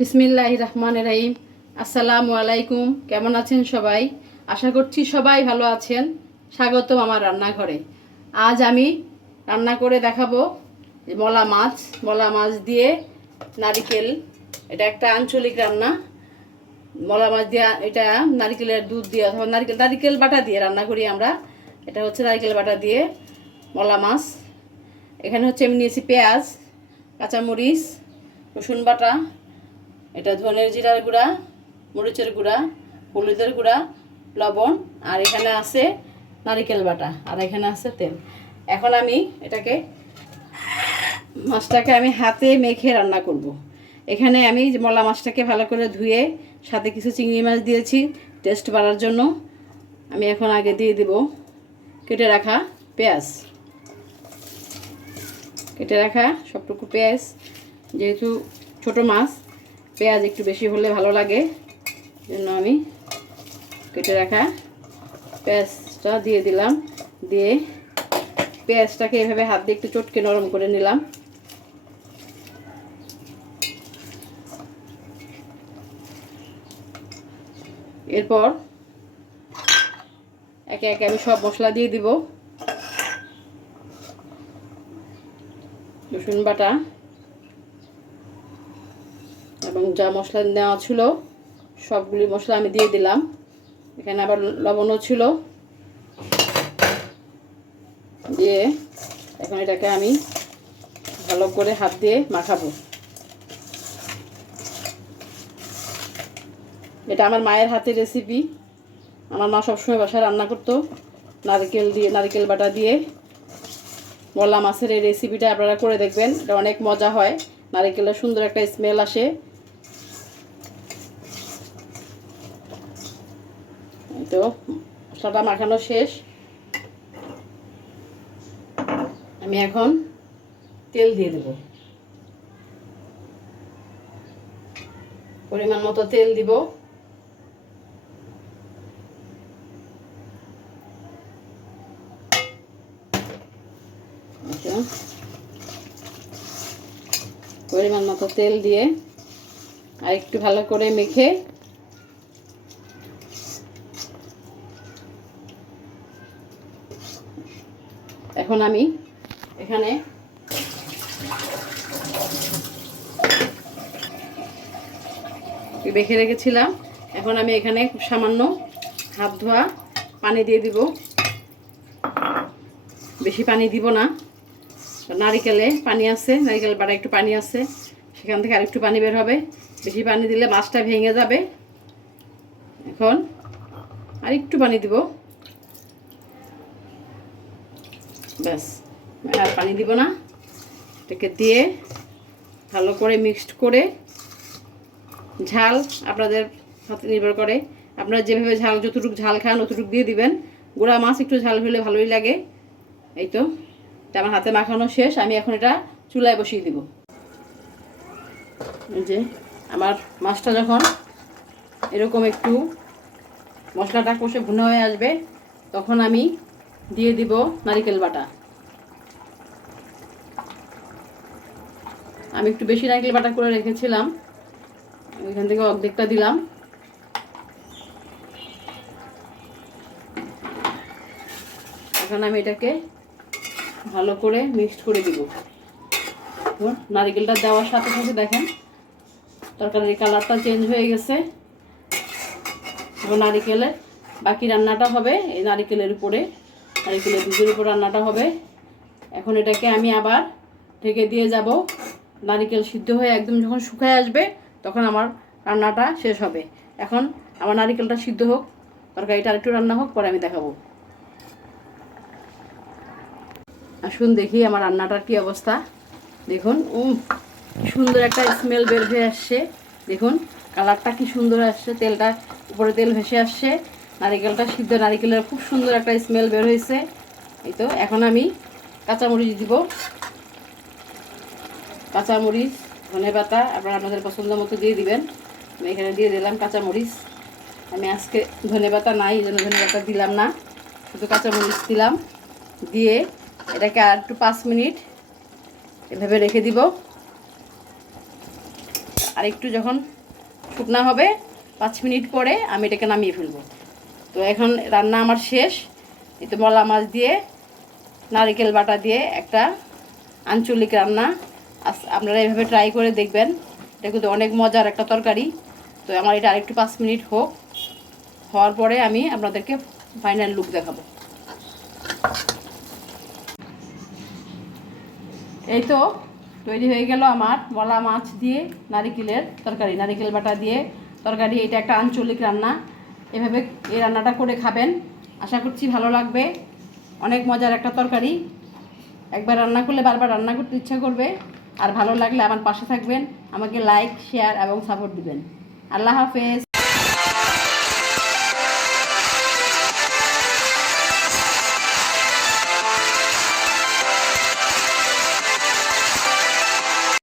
বিসমিল্লাহির রহমানির রহিম। আসসালামু আলাইকুম। কেমন আছেন সবাই? আশা করছি সবাই ভালো আছেন। স্বাগতম আমার রান্নাঘরে। আজ আমি রান্না করে দেখাবো মলা মাছ দিয়ে নারিকেল। এটা একটা আঞ্চলিক রান্না। মলা মাছ দিয়ে, এটা নারিকেলের দুধ দিয়ে অথবা নারিকেল বাটা দিয়ে রান্না করি আমরা। এটা হচ্ছে নারিকেল বাটা দিয়ে মলা মাছ। এখানে হচ্ছে আমি নিয়েছি পেঁয়াজ, কাঁচামরিচ, রসুন বাটা, এটা ধনের জিরার গুঁড়া, মরিচের গুঁড়া, হলুদের গুঁড়া, লবণ, আর এখানে আছে নারিকেল বাটা, আর এখানে আছে তেল। এখন আমি মাছটাকে আমি হাতে মেখে রান্না করব। এখানে আমি মলা মাছটাকে ভালো করে ধুয়ে সাথে কিছু চিংড়ি মাছ দিয়েছি টেস্ট বাড়ার জন্য। আমি এখন আগে দিয়ে দেব কেটে রাখা পেঁয়াজ, সবটুকু পেঁয়াজ। যেহেতু ছোট মাছ, পেঁয়াজ একটু বেশি হলে ভালো লাগে, জন্য আমি কেটে রাখা পেঁয়াজটা দিয়ে দিলাম। দিয়ে পেঁয়াজটাকে এভাবে হাত দিয়ে একটু চটকে নরম করে নিলাম। এরপর একে একে আমি সব মশলা দিয়ে দিব। রসুন বাটা এবং যা মশলা নেওয়া ছিল সবগুলি মশলা আমি দিয়ে দিলাম। এখানে আবার লবণও ছিল। দিয়ে এখন এটাকে আমি ভালো করে হাত দিয়ে মাখাবো। এটা আমার মায়ের হাতের রেসিপি। আমার মা সবসময় বাসায় রান্না করতো নারকেল বাটা দিয়ে মলা মাছের এই রেসিপিটা আপনারা করে দেখবেন। এটা অনেক মজা হয়, নারকেলের সুন্দর একটা স্মেল আসে। তো মশলাটা মাখানো শেষ। আমি এখন তেল দিয়ে দেব, পরিমাণ মতো তেল দিব। পরিমাণ মতো তেল দিয়ে আর একটু ভালো করে মেখে এখন আমি এখানে মেখে রেখেছিলাম। এখন আমি এখানে খুব সামান্য হাত ধোয়া পানি দিয়ে দিব। বেশি পানি দিব না, নারিকেলে পানি আছে, নারিকেল বাটা একটু পানি আছে, সেখান থেকে আরেকটু পানি বের হবে। বেশি পানি দিলে মাছটা ভেঙে যাবে। এখন আরেকটু পানি দিব, ব্যাস, আর পানি দিব না। এটাকে দিয়ে ভালো করে মিক্সড করে, ঝাল আপনাদের হাতে নির্ভর করে, আপনারা যেভাবে যতটুকু ঝাল খান অতটুকু দিয়ে দিবেন। গুঁড়া মাছ একটু ঝাল হলে ভালোই লাগে। এই তো এটা আমার হাতে মাখানো শেষ। আমি এখন এটা চুলায় বসিয়ে দিব। এই যে আমার মাছটা যখন এরকম একটু মশলাটা কষে ভুনা হয়ে আসবে, তখন আমি দিয়ে দিব নারিকেল বাটা। আমি একটু বেশি নারিকেল বাটা করে রেখেছিলাম, ওইখান থেকে অর্ধেকটা দিলাম। এখন আমি এটাকে ভালো করে মিক্সড করে দিব। নারিকেলটা দেওয়ার সাথে সাথে দেখেন তরকারির কালারটা চেঞ্জ হয়ে গেছে। এবং নারিকেলের বাকি রান্নাটা হবে এই নারিকেলের দুধের উপর রান্নাটা হবে। এখন এটাকে আমি আবার ঢেকে দিয়ে যাব। নারিকেল সিদ্ধ হয়ে একদম যখন শুকায় আসবে তখন আমার রান্নাটা শেষ হবে। এখন আমার নারিকেলটা সিদ্ধ হোক, তরকারিটা আরেকটু রান্না হোক, পরে আমি দেখাবো। আসুন দেখি আমার রান্নাটার কী অবস্থা। দেখুন সুন্দর একটা স্মেল বের হয়ে আসছে। দেখুন কালারটা কি সুন্দর আসছে, তেলটা উপরে তেল ভেসে আসছে, নারিকেলটা সিদ্ধ, নারিকেলের খুব সুন্দর একটা স্মেল বের হয়েছে। এই তো এখন আমি কাঁচামরিচ দিব। কাঁচামরিচ, ধনেপাতা আপনারা আপনাদের পছন্দ মতো দিয়ে দিবেন। আমি এখানে দিয়ে দিলাম কাঁচামরিচ। আমি আজকে ধনেপাতা নাই, এই জন্য ধনেপাতা দিলাম না, শুধু কাঁচামরিচ দিলাম। দিয়ে এটাকে আর একটু 5 মিনিট এভাবে রেখে দিব। আর একটু যখন শুকনা হবে 5 মিনিট পরে আমি এটাকে নামিয়ে ফেলবো। তো এখন রান্না আমার শেষ। এই তো মলা মাছ দিয়ে নারকেল বাটা দিয়ে একটা আঞ্চলিক রান্না। আপনারা এভাবে ট্রাই করে দেখবেন, এটা কিন্তু অনেক মজার একটা তরকারি। তো আমার এটা আরেকটু 5 মিনিট হওয়ার পরে আমি আপনাদেরকে ফাইনাল লুক দেখাবো। এই তো তৈরি হয়ে গেল আমার মলা মাছ দিয়ে নারিকেলের তরকারি, নারিকেল বাটা দিয়ে তরকারি। এটা একটা আঞ্চলিক রান্না, এভাবে এই রান্নাটা করে খাবেন, আশা করছি ভালো লাগবে। অনেক মজার একটা তরকারি, একবার রান্না করলে বারবার রান্না করতে ইচ্ছা করবে। আর ভালো লাগলে আমার পাশে থাকবেন, আমাকে লাইক, শেয়ার এবং সাপোর্ট দিবেন। আল্লাহ হাফেজ।